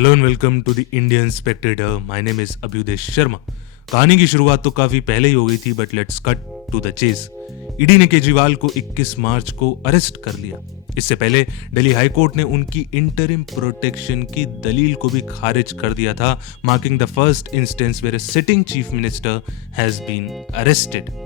Hello and welcome to the Indian Spectator. My name is Abhyudaya Sharma. कहानी की शुरुआत तो काफी पहले ही हो गई थी, but let's cut to the chase. ED ने केजरीवाल को 21 मार्च को अरेस्ट कर लिया। इससे पहले दिल्ली हाई कोर्ट ने उनकी इंटरिम प्रोटेक्शन की दलील को भी खारिज कर दिया था, marking the first instance where a sitting chief minister has been arrested.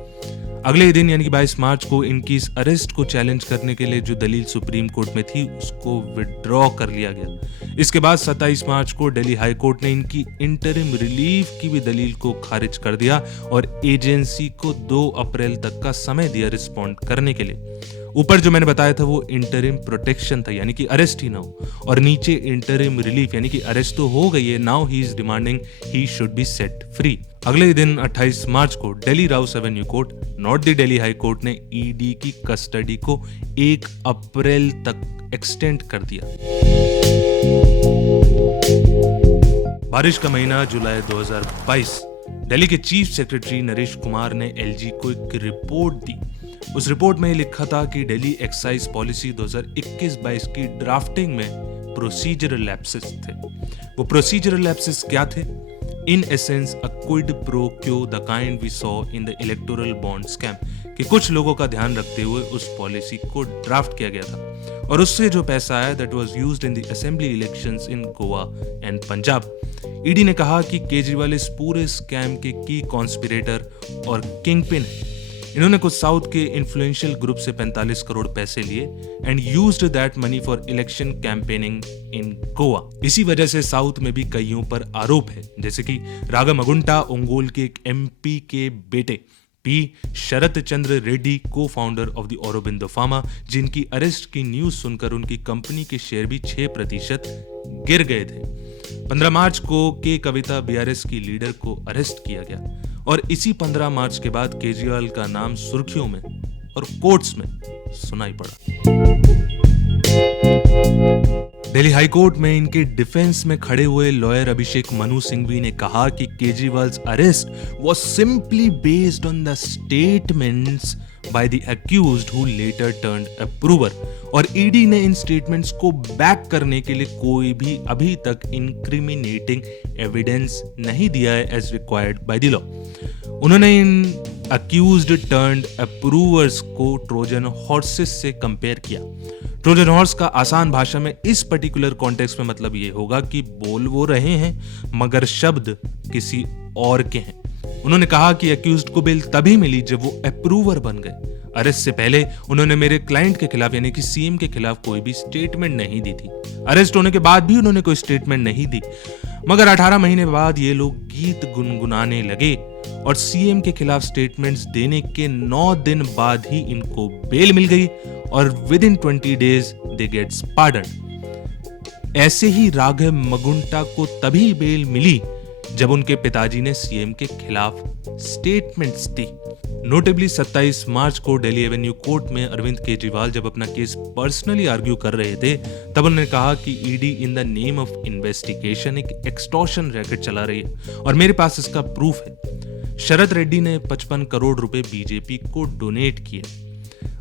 अगले ही दिन यानी कि 22 मार्च को इनकी इस अरेस्ट को चैलेंज करने के लिए जो दलील सुप्रीम कोर्ट में थी उसको विड्रॉ कर लिया गया। इसके बाद 27 मार्च को दिल्ली हाई कोर्ट ने इनकी इंटरिम रिलीफ की भी दलील को खारिज कर दिया और एजेंसी को 2 अप्रैल तक का समय दिया रिस्पॉन्ड करने के लिए। ऊपर जो मैंने बताया था वो इंटरिम प्रोटेक्शन था, यानी कि अरेस्ट ही ना हो, और नीचे इंटरिम रिलीफ यानी कि अरेस्ट तो हो गई है, now he is demanding he should be set free. अगले दिन 28 मार्च को Delhi Rouse Avenue court, not the Delhi high court, ने ईडी की कस्टडी को 1 अप्रैल तक एक्सटेंड कर दिया। बारिश का महीना जुलाई 2022। दिल्ली के चीफ सेक्रेटरी नरेश कुमार ने एलजी को एक रिपोर्ट दी। उस रिपोर्ट में लिखा था कि दिल्ली एक्साइज पॉलिसी 2021-22 की ड्राफ्टिंग में प्रोसीजरल लैप्सेस थे। वो प्रोसीजरल लैप्सेस क्या थे? In essence a quid pro quo the kind we saw in the electoral bond scam, कि कुछ लोगों का ध्यान रखते हुए उस पॉलिसी को ड्राफ्ट किया गया था और उससे जो पैसा आया that was used in the assembly elections in Goa and Punjab. ED ने कहा कि केजरीवाल इस पूरे स्कैम के की कॉन्स्पिरेटर और किंगपिन है। इन्होंने कुछ साउथ के इन्फ्लुएंशियल ग्रुप से 45 करोड़ पैसे लिए and used that money for election campaigning in Goa. इसी वजह से साउथ में भी कईयों पर आरोप है, जैसे कि राघव मगुंटा, ओंगोल के एक एमपी के बेटे पी शरत चंद्र रेड्डी, को founder of the Aurobindo pharma, जिनकी अरेस्ट की न्यूज सुनकर उनकी कंपनी के शेयर भी 6% गिर गए थे। 15 मार्च को के कविता बीआरएस की लीडर को अरेस्ट किया गया और इसी 15 मार्च के बाद केजरीवाल का नाम सुर्खियों में और कोर्ट्स में सुनाई पड़ा। दिल्ली हाई कोर्ट में इनके डिफेंस में खड़े हुए लॉयर अभिषेक मनु सिंघवी ने कहा कि Kejriwal's arrest was simply based on the statements by the accused who later turned approver, और ईडी ने इन स्टेटमेंट्स को बैक करने के लिए कोई भी अभी तक इंक्रिमिनेटिंग एविडेंस नहीं दिया है as required by the law. उन्होंने इन accused turned approvers को ट्रोजन हॉर्सेस से कंपेयर किया। ट्रोजन हॉर्स का आसान भाषा में इस पर्टिकुलर कॉन्टेक्स्ट में मतलब ये होगा कि बोल वो रहे हैं मगर शब्द किसी और के हैं। उन्होंने कहा कि अक्यूज्ड को बेल तभी मिली जब वो अप्रूवर बन गए। अरेस्ट से पहले उन्होंने मेरे क्लाइंट के खिलाफ यानी कि सीएम के खिलाफ कोई भी स्टेटमेंट नहीं दी थी। अरेस्ट होने के बाद भी उन्होंने कोई स्टेटमेंट नहीं दी, मगर 18 महीने बाद ये लोग गीत गुनगुनाने लगे और सीएम के खिलाफ स्टेटमेंट्स देने के 9 दिन बाद ही इनको बेल मिल गई और within 20 days they gets pardon. ऐसे ही राघव मगुंटा को तभी बेल मिली जब उनके पिताजी ने सीएम के खिलाफ स्टेटमेंट्स दी। नोटेबली 27 मार्च को दिल्ली एवेन्यू कोर्ट में अरविंद केजरीवाल जब अपना केस पर्सनली आर्ग्यू कर रहे थे तब उन्होंने कहा कि ED in the name of investigation एक एक्सटॉर्शन रैकेट चला रही है और मेरे पास इसका प्रूफ है। शरत रेड्डी ने 55 करोड़ रुपए बीजेपी को डोनेट किए।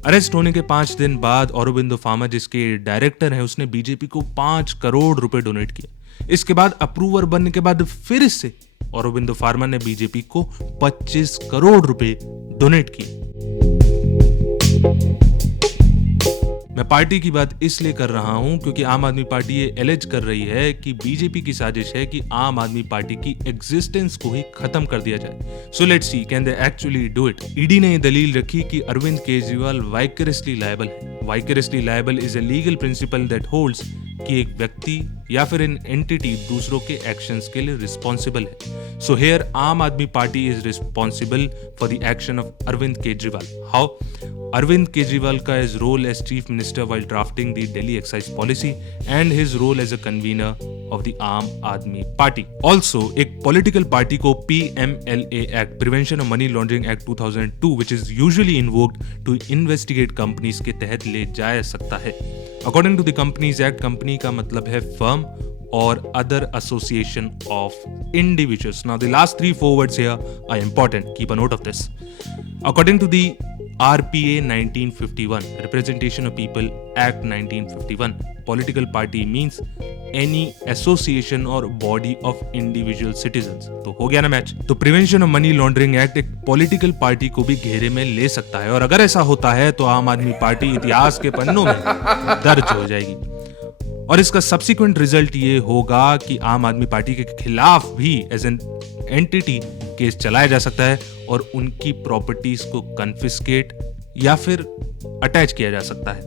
अरेस्ट होने के 5 दिन बाद औरोबिंदो फार्मा, जिसके डायरेक्टर हैं, उसने बीजेपी को 5 करोड़ रुपए डोनेट किए। इसके बाद अप्रूवर बनने के बाद फिर से औरोबिंदो फार्मा ने बीजेपी को 25 करोड़ रुपए डोनेट किए। मैं पार्टी की बात इसलिए कर रहा हूं क्योंकि आम आदमी पार्टी ये एलेज कर रही है कि बीजेपी की साजिश है कि आम आदमी पार्टी की एग्जिस्टेंस को ही खत्म कर दिया जाए। So let's see can they actually do it. ED ने दलील रखी कि अरविंद केजरीवाल वाइकरसली लायबल है। Vicariously liable is a legal principle that holds कि एक व्यक्ति या फिर एन एंटिटी दूसरों के एक्शंस के लिए रिस्पॉन्सिबल है। सो here Aam Aadmi Party is responsible for the action of Arvind Kejriwal. How? Arvind Kejriwal का his role as chief minister while drafting the Delhi excise policy and his role as a convener of the Aam Aadmi Party. Also, एक political party को PMLA Act, Prevention of Money Laundering Act 2002, which is usually invoked to investigate companies के तहत ले जाया सकता है। According to the Companies Act, company का मतलब है firm or other association of individuals. Now, the last 3-4 words here are important. Keep a note of this. According to the RPA 1951, Representation of People Act 1951, political party means any association or body of individual citizens। तो हो गया ना match. तो prevention of money laundering act एक political party को भी घेरे में ले सकता है, और अगर ऐसा होता है तो आम आदमी पार्टी इतिहास के पन्नों में दर्ज हो जाएगी। और इसका सब्सिक्वेंट रिजल्ट ये होगा कि आम आदमी पार्टी के खिलाफ भी एज एन एंटिटी केस चलाया जा सकता है और उनकी प्रॉपर्टीज को कन्फिस्केट या फिर अटैच किया जा सकता है।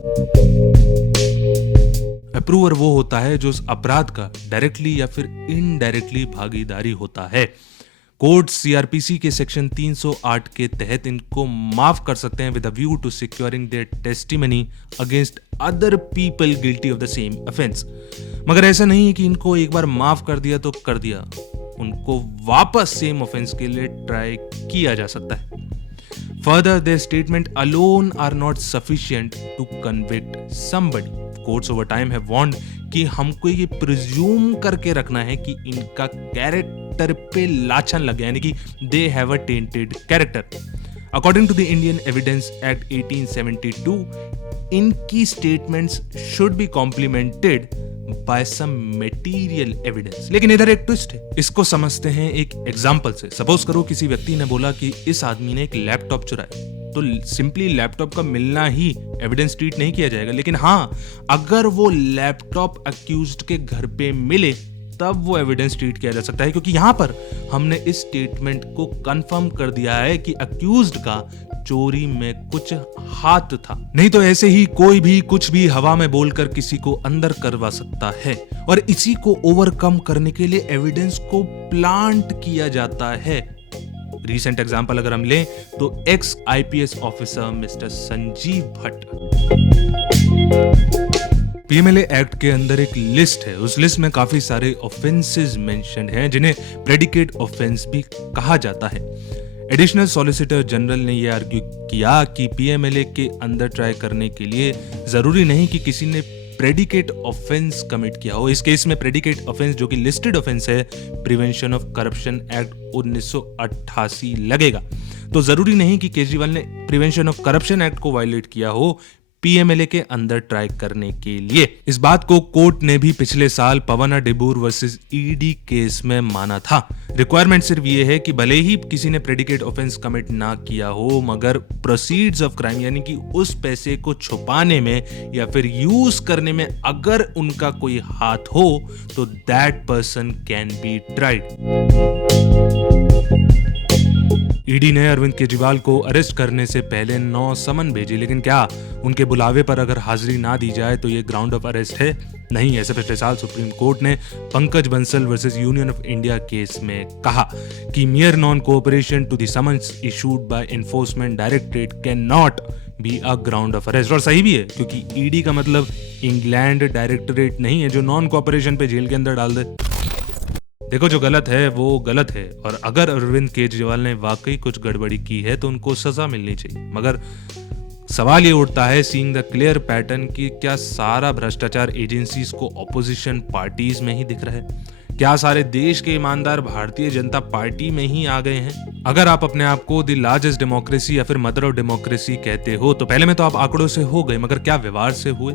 अप्रूवर वो होता है जो उस अपराध का डायरेक्टली या फिर इनडायरेक्टली भागीदारी होता है। कोर्ट सीआरपीसी के सेक्शन 308 के तहत इनको माफ कर सकते हैं with a view to securing their testimony against other people guilty of the same offence. मगर ऐसा नहीं है कि इनको एक बार माफ कर दिया तो कर दिया, उनको वापस सेम ऑफेंस के लिए ट्राई किया जा सकता है। Further, their statement alone are not sufficient to convict somebody. Courts over time have warned कि हमको ये प्रिज्यूम करके रखना है कि इनका कैरेक्टर पे लाछन लग गया, यानी कि they have a tainted character. According to the Indian Evidence Act 1872, इनकी statements should be complemented by some material evidence। लेकिन इधर एक ट्विस्ट है, इसको समझते हैं एक एग्जांपल से। सपोज करो किसी व्यक्ति ने बोला कि इस आदमी ने एक लैपटॉप चुराया, तो सिंपली लैपटॉप का मिलना ही एविडेंस ट्रीट नहीं किया जाएगा। लेकिन हाँ, अगर वो लैपटॉप अक्यूज्ड के घर पे मिले तब वो एविडेंस ट्रीट किया जा सकता है, क्योंकि यहां पर हमने इस स्टेटमेंट को कंफर्म कर दिया है कि अक्यूज्ड का चोरी में कुछ हाथ था। नहीं तो ऐसे ही कोई भी कुछ भी हवा में बोलकर किसी को अंदर करवा सकता है, और इसी को ओवरकम करने के लिए एविडेंस को प्लांट किया जाता है। रीसेंट एग्जांपल अगर हम लें तो x IPS officer mister Sanjeev Bhatt. PMLA act के अंदर एक लिस्ट है, उस लिस्ट में काफी सारे ऑफेंसेस मेंशन हैं जिन्हें प्रेडिकेट ऑफेंस भी कहा जाता है। एडिशनल सॉलिसिटर जनरल ने यह आर्ग्यू किया कि पीएमएलए के अंदर ट्राई करने के लिए जरूरी नहीं कि किसी ने प्रेडिकेट ऑफेंस कमिट किया हो। इस केस में प्रेडिकेट ऑफेंस जो कि लिस्टेड ऑफेंस है प्रिवेंशन ऑफ करप्शन एक्ट 1988 लगेगा। तो जरूरी नहीं कि केजरीवाल ने प्रिवेंशन ऑफ करप्शन एक्ट को वायलेट किया हो पीएमएलए के अंदर ट्राई करने के लिए। इस बात को कोर्ट ने भी पिछले साल पवना डिबूर वर्सेस ईडी केस में माना था। रिक्वायरमेंट सिर्फ ये है कि भले ही किसी ने प्रेडिकेट ऑफेंस कमिट ना किया हो, मगर प्रोसीड्स ऑफ क्राइम यानी कि उस पैसे को छुपाने में या फिर यूज करने में अगर उनका कोई हाथ हो तो that person can be tried. ED ने अरविंद केजरीवाल को अरेस्ट करने से पहले 9 समन भेजे, लेकिन क्या उनके बुलावे पर अगर हाजिरी ना दी जाए तो ये ग्राउंड ऑफ अरेस्ट है? नहीं। ऐसे पिछले साल सुप्रीम कोर्ट ने Pankaj Bansal versus Union of India case में कहा कि mere non cooperation to the summons issued by Enforcement Directorate can not be a ground of arrest. और सही भी है, क्योंकि ईडी का मतलब इंग्लैंड डायरेक्टरेट नहीं है जो नॉन कोऑपरेशन पे जेल के अंदर डाल दे। देखो, जो गलत है वो गलत है, और अगर अरविंद केजरीवाल ने वाकई कुछ गड़बड़ी की है तो उनको सजा मिलनी चाहिए। मगर सवाल ये उठता है, सीइंग द क्लियर पैटर्न, कि क्या सारा भ्रष्टाचार एजेंसीज को ऑपोजिशन पार्टीज में ही दिख रहा है? क्या सारे देश के ईमानदार भारतीय जनता पार्टी में ही आ गए हैं? अगर आप अपने आप को द लार्जेस्ट डेमोक्रेसी या फिर मदर ऑफ डेमोक्रेसी कहते हो तो पहले में तो आप आंकड़ों से हो गए, मगर क्या व्यवहार से हुए?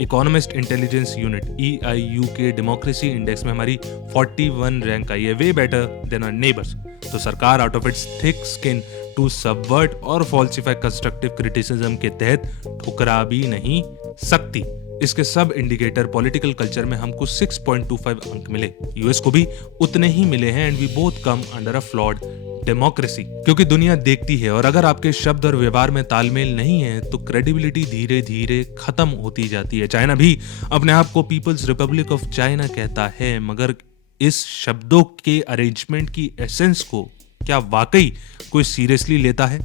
इकोनॉमिस्ट इंटेलिजेंस यूनिट EIU के डेमोक्रेसी इंडेक्स में हमारी 41 रैंक आई है, we better than our neighbours. तो सरकार out of its thick skin to subvert और फॉल्सिफाई कंस्ट्रक्टिव क्रिटिसिज्म के तहत ठुकरा भी नहीं सकती। इसके सब इंडिकेटर पॉलिटिकल कल्चर में हमको 6.25 अंक मिले, यूएस को भी उतने ही मिले हैं, and we both come under a flawed democracy. क्योंकि दुनिया देखती है, और अगर आपके शब्द और व्यवहार में तालमेल नहीं है तो क्रेडिबिलिटी धीरे धीरे खत्म होती जाती है। चाइना भी अपने आप को पीपल्स रिपब्लिक ऑफ चाइना कहता है, मगर इस शब्दों के अरेंजमेंट की एसेंस को क्या वाकई कोई सीरियसली लेता है?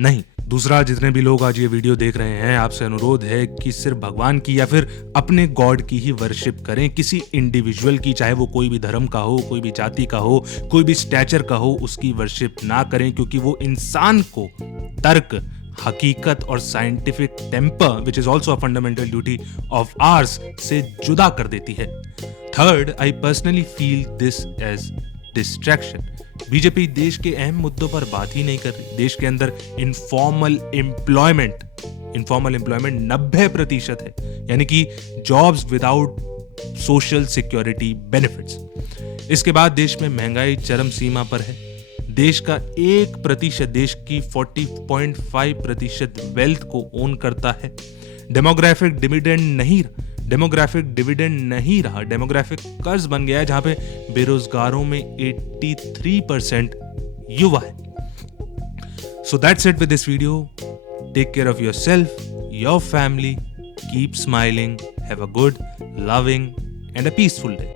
नहीं। दूसरा, जितने भी लोग आज ये वीडियो देख रहे हैं, आपसे अनुरोध है कि सिर्फ भगवान की या फिर अपने गॉड की ही वर्शिप करें, किसी इंडिविजुअल की, चाहे वो कोई भी धर्म का हो, कोई भी जाति का हो, कोई भी स्टैचर का हो, उसकी वर्शिप ना करें, क्योंकि वो इंसान को तर्क, हकीकत और scientific temper which is also a fundamental duty of ours से जुदा कर देती है। Third, I personally feel this as distraction. BJP देश के अहम मुद्दों पर बात ही नहीं कर रही। देश के अंदर इनफॉर्मल एम्प्लॉयमेंट 90% है, यानी कि jobs without social security benefits. इसके बाद देश में महंगाई चरम सीमा पर है। देश का 1% देश की 40.5% वेल्थ को ओन करता है। डेमोग्राफिक डिविडेंड नहीं रहा, डेमोग्राफिक कर्ज बन गया है, जहां पे बेरोजगारों में 83% युवा है। So that's it with this video. Take care of yourself, your family, keep smiling, have a good, loving and a peaceful day.